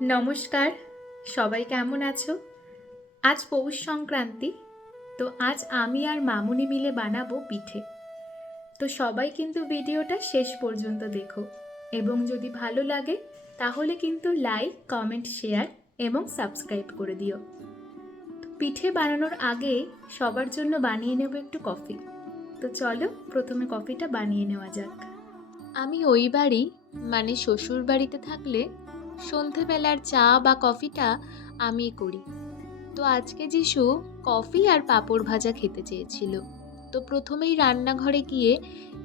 নমস্কার, সবাই কেমন আছো? আজ পৌষ সংক্রান্তি। তো আজ আমি আর মামুনি মিলে বানাবো পিঠে। তো সবাই কিন্তু ভিডিওটা শেষ পর্যন্ত দেখো, এবং যদি ভালো লাগে তাহলে কিন্তু লাইক, কমেন্ট, শেয়ার এবং সাবস্ক্রাইব করে দিও। তো পিঠে বানানোর আগে সবার জন্য বানিয়ে নেব একটু কফি। তো চলো প্রথমে কফিটা বানিয়ে নেওয়া যাক। আমি ওই বাড়ি মানে শ্বশুর বাড়িতে থাকলে সন্ধেবেলার চা বা কফিটা আমিই করি। তো আজকে যিশু কফি আর পাঁপড় ভাজা খেতে চেয়েছিল। তো প্রথমেই রান্নাঘরে গিয়ে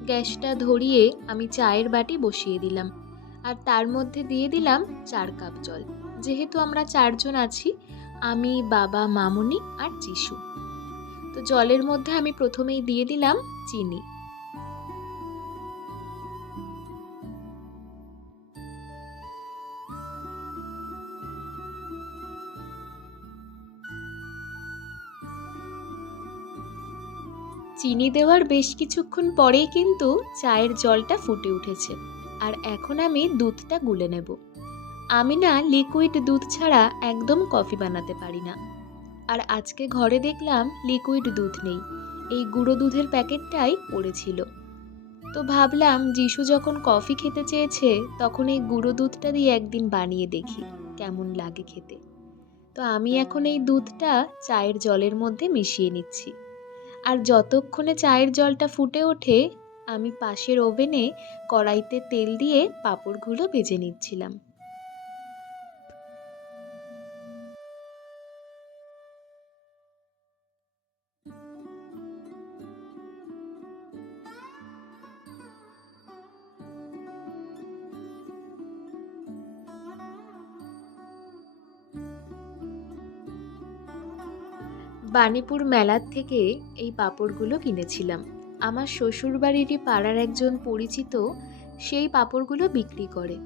গ্যাসটা ধরিয়ে আমি চায়ের বাটি বসিয়ে দিলাম, আর তার মধ্যে দিয়ে দিলাম 4 কাপ জল। যেহেতু আমরা 4জন আছি, আমি, বাবা, মামুনি আর যিশু। তো জলের মধ্যে আমি প্রথমেই দিয়ে দিলাম চিনি। চিনি দেওয়ার বেশ কিছুক্ষণ পরেই কিন্তু চায়ের জলটা ফুটে উঠেছে, আর এখন আমি দুধটা গুলে নেব। আমি না লিকুইড দুধ ছাড়া একদম কফি বানাতে পারি না। আর আজকে ঘরে দেখলাম লিকুইড দুধ নেই, এই গুঁড়ো দুধের প্যাকেটটাই পড়েছিল। তো ভাবলাম যিশু যখন কফি খেতে চেয়েছে, তখন এই গুঁড়ো দুধটা দিয়ে একদিন বানিয়ে দেখি কেমন লাগে খেতে। তো আমি এখন এই দুধটা চায়ের জলের মধ্যে মিশিয়ে নিচ্ছি। আর যতক্ষণে চায়ের জলটা ফুটে ওঠে, আমি পাশের ওভেনে কড়াইতে তেল দিয়ে পাঁপড়গুলো ভেজে নিচ্ছিলাম। বাণীপুর মেলার থেকে এই পাঁপড়গুলো কিনেছিলাম। আমার শ্বশুরবাড়িরই পাড়ার একজন পরিচিত সেই পাঁপড়গুলো বিক্রি করে।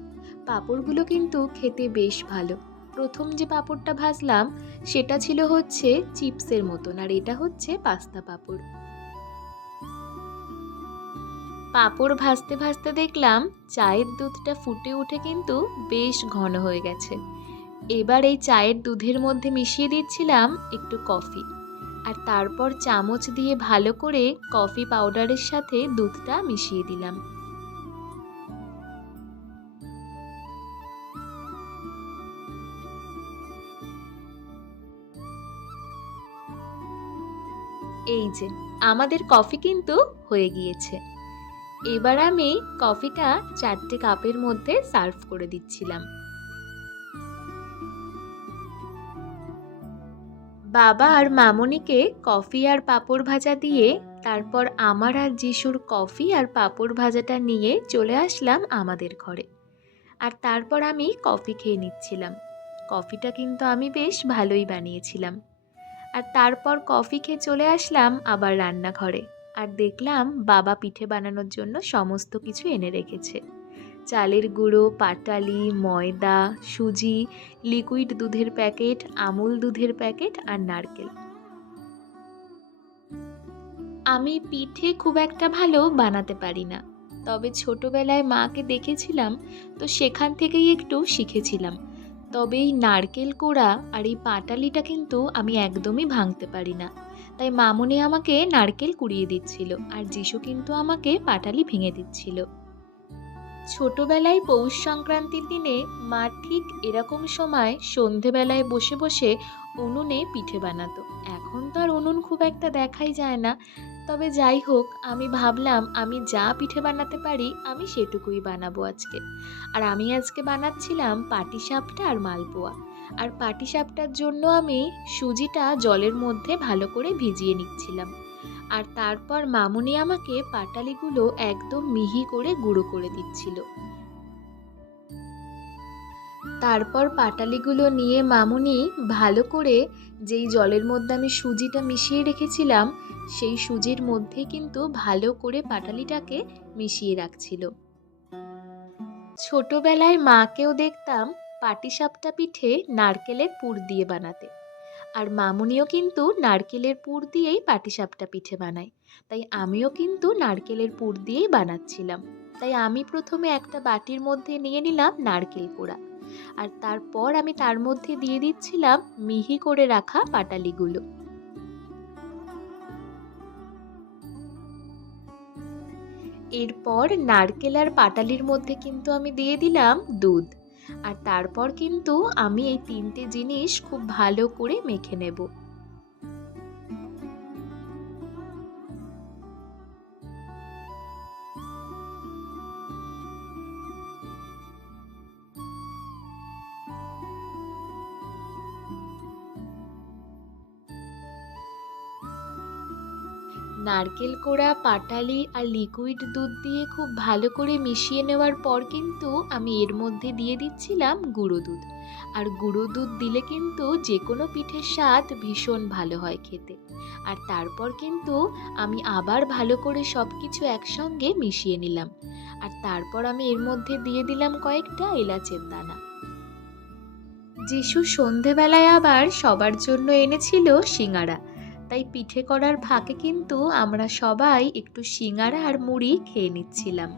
পাঁপড়গুলো কিন্তু খেতে বেশ ভালো। প্রথম যে পাঁপড়টা ভাজলাম সেটা ছিল হচ্ছে চিপসের মতন, আর এটা হচ্ছে পাস্তা পাঁপড়। পাঁপড় ভাজতে ভাজতে দেখলাম চায়ের দুধটা ফুটে উঠে কিন্তু বেশ ঘন হয়ে গেছে। এবার এই চায়ের দুধের মধ্যে মিশিয়ে দিচ্ছিলাম একটু কফি, আর তারপর চামচ দিয়ে ভালো করে কফি পাউডারের সাথে দুধটা মিশিয়ে দিলাম। এই যে আমাদের কফি কিন্তু হয়ে গিয়েছে। এবার আমি কফিটা 4টে কাপের মধ্যে সার্ভ করে দিচ্ছিলাম। বাবা আর মামুনিকে কফি আর পাঁপড় ভাজা দিয়ে তারপর আমার আর যিশুর কফি আর পাঁপড় ভাজাটা নিয়ে চলে আসলাম আমাদের ঘরে। আর তারপর আমি কফি খেয়ে নিচ্ছিলাম। কফিটা কিন্তু আমি বেশ ভালোই বানিয়েছিলাম। আর তারপর কফি খেয়ে চলে আসলাম আবার রান্নাঘরে, আর দেখলাম বাবা পিঠে বানানোর জন্য সমস্ত কিছু এনে রেখেছে। চালের গুঁড়ো, পাটালি, ময়দা, সুজি, লিকুইড দুধের প্যাকেট, আমুল দুধের প্যাকেট আর নারকেল। আমি পিঠে খুব একটা ভালো বানাতে পারি না, তবে ছোটবেলায় মাকে দেখেছিলাম, তো সেখান থেকেই একটু শিখেছিলাম। তবে এই নারকেল কোড়া আর এই পাটালিটা কিন্তু আমি একদমই ভাঙতে পারি না। তাই মামুনি আমাকে নারকেল কুড়িয়ে দিচ্ছিল, আর যিশু কিন্তু আমাকে পাটালি ভেঙে দিচ্ছিল। ছোটবেলায় পৌষ সংক্রান্তির দিনে মা ঠিক এরকম সময় সন্ধেবেলায় বসে বসে উনুনে পিঠে বানাতো। এখন তো আর উনুন খুব একটা দেখাই যায় না। তবে যাই হোক, আমি ভাবলাম আমি যা পিঠে বানাতে পারি আমি সেটুকুই বানাবো আজকে। আর আমি আজকে বানাচ্ছিলাম পাটিসাপটা আর মালপোয়া। আর পাটিসাপটার জন্য আমি সুজিটা জলের মধ্যে ভালো করে ভিজিয়ে নিচ্ছিলাম, আর তারপর মামুনি আমাকে পাটালিগুলো একদম মিহি করে গুঁড়ো করে দিচ্ছিল। তারপর পাটালিগুলো নিয়ে মামুনি ভালো করে যেই জলের মধ্যে আমি সুজিটা মিশিয়ে রেখেছিলাম সেই সুজির মধ্যে কিন্তু ভালো করে পাটালিটাকে মিশিয়ে রাখছিল। ছোটবেলায় মাকেও দেখতাম পাটিসাপটা পিঠে নারকেলের পুর দিয়ে বানাতে, আর মামুনিও কিন্তু নারকেলের পুর দিয়েই পাটিসাপটা পিঠে বানায়। তাই আমিও কিন্তু নারকেলের পুর দিয়েই বানাচ্ছিলাম। তাই আমি প্রথমে একটা বাটির মধ্যে নিয়ে নিলাম নারকেল কোড়া, আর তারপর আমি তার মধ্যে দিয়ে দিচ্ছিলাম মিহি করে রাখা পাটালিগুলো। এরপর নারকেল আর পাটালির মধ্যে কিন্তু আমি দিয়ে দিলাম দুধ। আর তারপর কিন্তু আমি এই ৩টে জিনিস খুব ভালো করে মেখে নেব। নারকেল কোড়া, পাটালি আর লিকুইড দুধ দিয়ে খুব ভালো করে মিশিয়ে নেওয়ার পর কিন্তু আমি এর মধ্যে দিয়ে দিচ্ছিলাম গুঁড়ো দুধ। আর গুঁড়ো দুধ দিলে কিন্তু যে কোনো পিঠের স্বাদ ভীষণ ভালো হয় খেতে। আর তারপর কিন্তু আমি আবার ভালো করে সব কিছু একসঙ্গে মিশিয়ে নিলাম। আর তারপর আমি এর মধ্যে দিয়ে দিলাম কয়েকটা এলাচের দানা। যিশু সন্ধেবেলায় আবার সবার জন্য এনেছিল সিঙাড়া, তাই পিঠে করার ফাঁকে কিন্তু আমরা সবাই একটু সিঙাড়া আর মুড়ি খেয়ে নিচ্ছিলাম।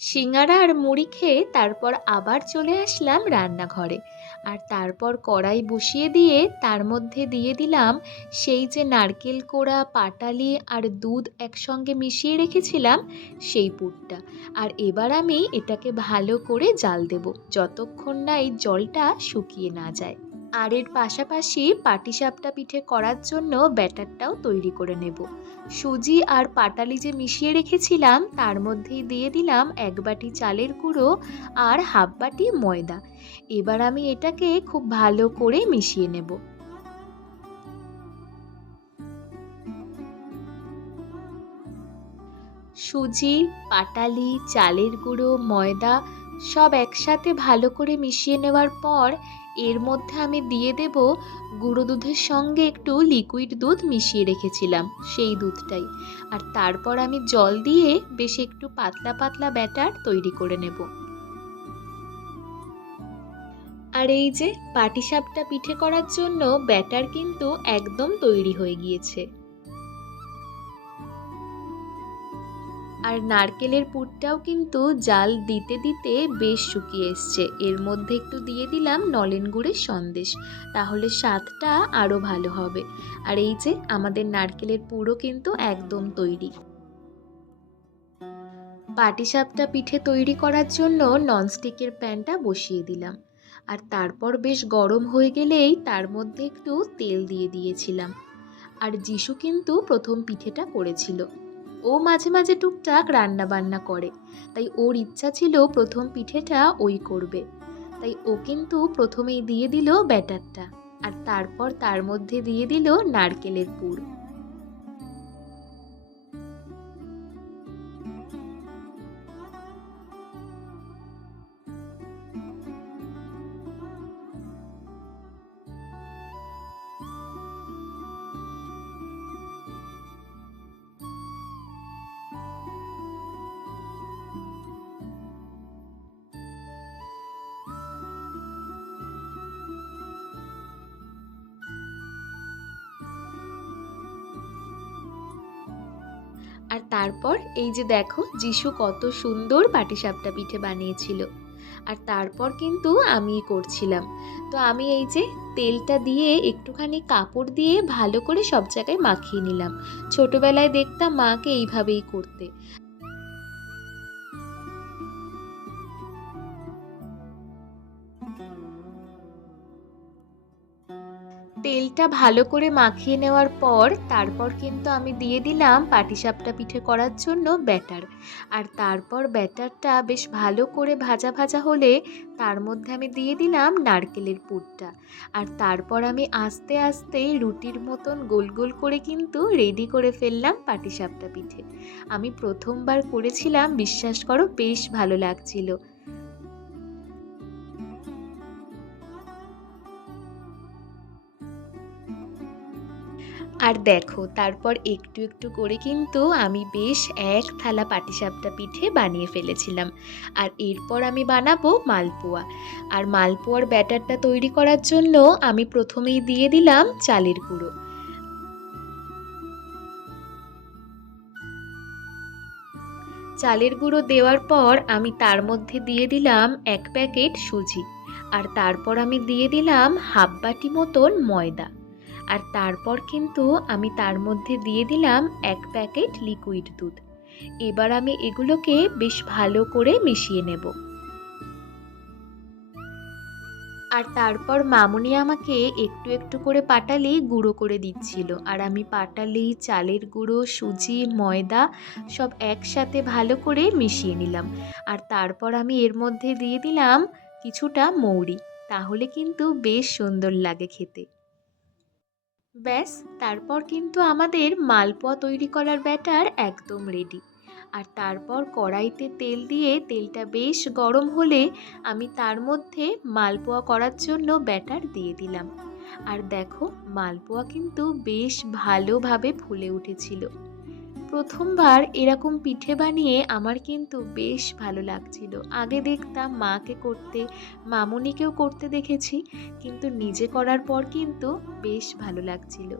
সিঙাড়া আর মুড়ি খেয়ে তারপর আবার চলে আসলাম রান্নাঘরে। আর তারপর কড়াই বসিয়ে দিয়ে তার মধ্যে দিয়ে দিলাম সেই যে নারকেল কোড়া, পাটালি আর দুধ একসঙ্গে মিশিয়ে রেখেছিলাম সেই পুরটা। আর এবার আমি এটাকে ভালো করে জাল দেব যতক্ষণ না এই জলটা শুকিয়ে না যায়। আর এর পাশাপাশি পাটিসাপটা পিঠে করার জন্য ব্যাটারটাও তৈরি করে নেব। সুজি আর পাটালি যে মিশিয়ে রেখেছিলাম তার মধ্যেই দিয়ে দিলাম ১ বাটি চালের গুঁড়ো আর হাফ বাটি ময়দা। এবার আমি এটাকে খুব ভালো করে মিশিয়ে নেব। সুজি, পাটালি, চালের গুঁড়ো, ময়দা সব একসাথে ভালো করে মিশিয়ে নেওয়ার পর এর মধ্যে আমি দিয়ে দেব গুঁড়ো দুধের সঙ্গে একটু লিকুইড দুধ মিশিয়ে রেখেছিলাম সেই দুধটাই। আর তারপর আমি জল দিয়ে বেশ একটু পাতলা পাতলা ব্যাটার তৈরি করে নেব। আর এই যে পাটিসাপটা পিঠে করার জন্য ব্যাটার কিন্তু একদম তৈরি হয়ে গিয়েছে। আর নারকেলের পুরটাও কিন্তু জাল দিতে দিতে বেশ শুকিয়ে এসছে। এর মধ্যে একটু দিয়ে দিলাম নলেন গুড়ের সন্দেশ, তাহলে স্বাদটা আরও ভালো হবে। আর এই যে আমাদের নারকেলের পুরও কিন্তু একদম তৈরি। পাটিসাপটা পিঠে তৈরি করার জন্য ননস্টিকের প্যানটা বসিয়ে দিলাম। আর তারপর বেশ গরম হয়ে গেলেই তার মধ্যে একটু তেল দিয়ে দিয়েছিলাম। আর যিশু কিন্তু প্রথম পিঠেটা করেছিল। ও মাঝে মাঝে টুকটাক রান্না বান্না করে, তাই ওর ইচ্ছা ছিল প্রথম পিঠেটা ওই করবে। তাই ও কিন্তু প্রথমেই দিয়ে দিল ব্যাটারটা, আর তারপর তার মধ্যে দিয়ে দিল নারকেলের পুর। আর তারপর এই যে দেখো যিশু কত সুন্দর পাটিসাপটা পিঠে বানিয়েছিল। আর তারপর কিন্তু আমিই করছিলাম। তো আমি এই যে তেলটা দিয়ে একটুখানি কাপড় দিয়ে ভালো করে সব জায়গায় মাখিয়ে নিলাম। ছোটবেলায় দেখতাম মাকে এইভাবেই করতে। তেলটা ভালো করে মাখিয়ে নেওয়ার পর তারপর কিন্তু আমি দিয়ে দিলাম পাটিসাপটা পিঠে করার জন্য ব্যাটার। আর তারপর ব্যাটারটা বেশ ভালো করে ভাজা ভাজা হলে তার মধ্যে আমি দিয়ে দিলাম নারকেলের পুরটা। আর তারপর আমি আস্তে আস্তে রুটির মতন গোল গোল করে কিন্তু রেডি করে ফেললাম পাটিসাপটা পিঠে। আমি প্রথমবার করেছিলাম, বিশ্বাস করো বেশ ভালো লাগছিল। আর দেখো তারপর একটু একটু করে কিন্তু আমি বেশ ১ থালা পাটিসাপটা পিঠে বানিয়ে ফেলেছিলাম। আর এরপর আমি বানাবো মালপোয়া। আর মালপোয়ার ব্যাটারটা তৈরি করার জন্য আমি প্রথমেই দিয়ে দিলাম চালের গুঁড়ো। চালের গুঁড়ো দেওয়ার পর আমি তার মধ্যে দিয়ে দিলাম 1 প্যাকেট সুজি, আর তারপর আমি দিয়ে দিলাম হাফ বাটি মতন ময়দা, আর তারপর কিন্তু আমি তার মধ্যে দিয়ে দিলাম 1 প্যাকেট লিকুইড দুধ। এবার আমি এগুলোকে বেশ ভালো করে মিশিয়ে নেব। আর তারপর মামুনি আমাকে একটু একটু করে পাটালি গুঁড়ো করে দিচ্ছিল, আর আমি পাটালি, চালের গুঁড়ো, সুজি, ময়দা সব একসাথে ভালো করে মিশিয়ে নিলাম। আর তারপর আমি এর মধ্যে দিয়ে দিলাম কিছুটা মৌরি, তাহলে কিন্তু বেশ সুন্দর লাগে খেতে। ব্যাস, তারপর কিন্তু আমাদের মালপোয়া তৈরি করার ব্যাটার একদম রেডি। আর তারপর কড়াইতে তেল দিয়ে তেলটা বেশ গরম হলে আমি তার মধ্যে মালপোয়া করার জন্য ব্যাটার দিয়ে দিলাম। আর দেখো, মালপোয়া কিন্তু বেশ ভালোভাবে ফুলে উঠেছিল। প্রথমবার এরকম পিঠে বানিয়ে আমার কিন্তু বেশ ভালো লাগছিল। আগে দেখতাম মাকে করতে, মামুনিকেও করতে দেখেছি, কিন্তু নিজে করার পর কিন্তু বেশ ভালো লাগছিল।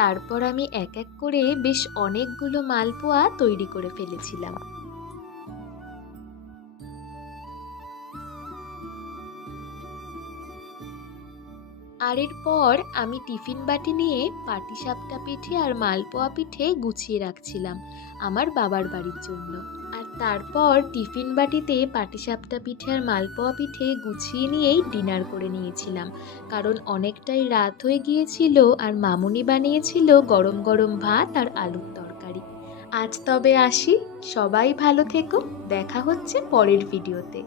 তারপর আমি এক এক করে বেশ অনেকগুলো মালপোয়া তৈরি করে ফেলেছিলাম। আর এরপর আমি টিফিন বাটি নিয়ে পাটিসাপটা পিঠে আর মালপোয়া পিঠে গুছিয়ে রাখছিলাম আমার বাবার বাড়ির জন্য। আর তারপর টিফিন বাটিতে পাটিসাপটা পিঠে আর মালপোয়া পিঠে গুছিয়ে নিয়েই ডিনার করে নিয়েছিলাম, কারণ অনেকটাই রাত হয়ে গিয়েছিল আর মামুনি বানিয়েছিল গরম গরম ভাত আর আলুর তরকারি। আজ তবে আসি, সবাই ভালো থেকো, দেখা হচ্ছে পরের ভিডিওতে।